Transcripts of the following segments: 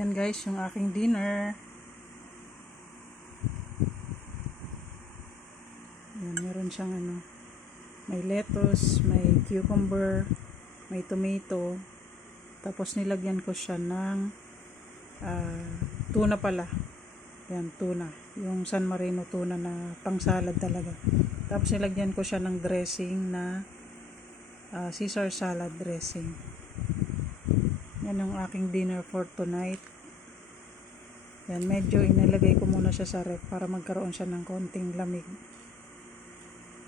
Yan guys, yung aking dinner. Yan, meron siyang may lettuce, may cucumber, may tomato. Tapos nilagyan ko siya ng tuna pala. Yan, tuna. Yung San Marino tuna na pang salad talaga. Tapos nilagyan ko siya ng dressing na Caesar salad dressing. Yan yung aking dinner for tonight. Yan, medyo inilagay ko muna siya sa ref para magkaroon siya ng konting lamig.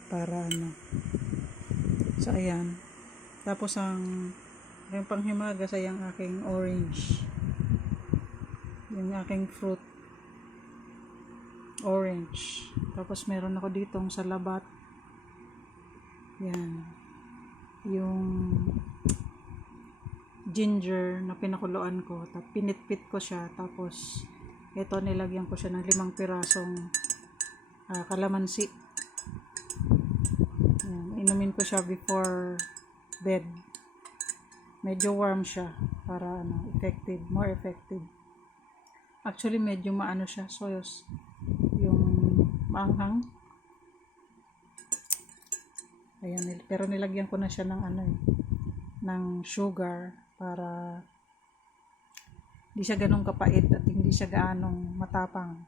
Para So, ayan. Tapos yung panghimagas ay ang aking orange. Yung aking fruit. Orange. Tapos meron ako ditong salabat. Yan. Yung ginger na pinakuluan ko. Pinitpit ko siya. Tapos ito nilagyan ko siya ng 5 pirasong kalamansi. Yan. Inumin ko siya before bed. Medyo warm siya para effective, more effective. Actually medyo maano siya, soyos. Yung maanghang. Ayan, pero nilagyan ko na siya ng ng sugar para hindi siya ganong kapait at hindi siya gaanong matapang.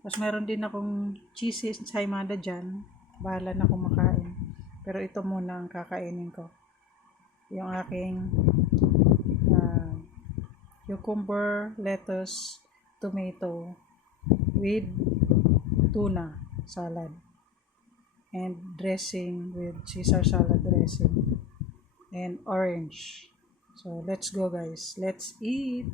Tapos meron din akong cheesy ensaymada dyan. Bahala na akong makain. Pero ito muna ang kakainin ko. Yung aking cucumber, lettuce, tomato with tuna salad and dressing with Caesar salad dressing and orange. So let's go guys, let's eat.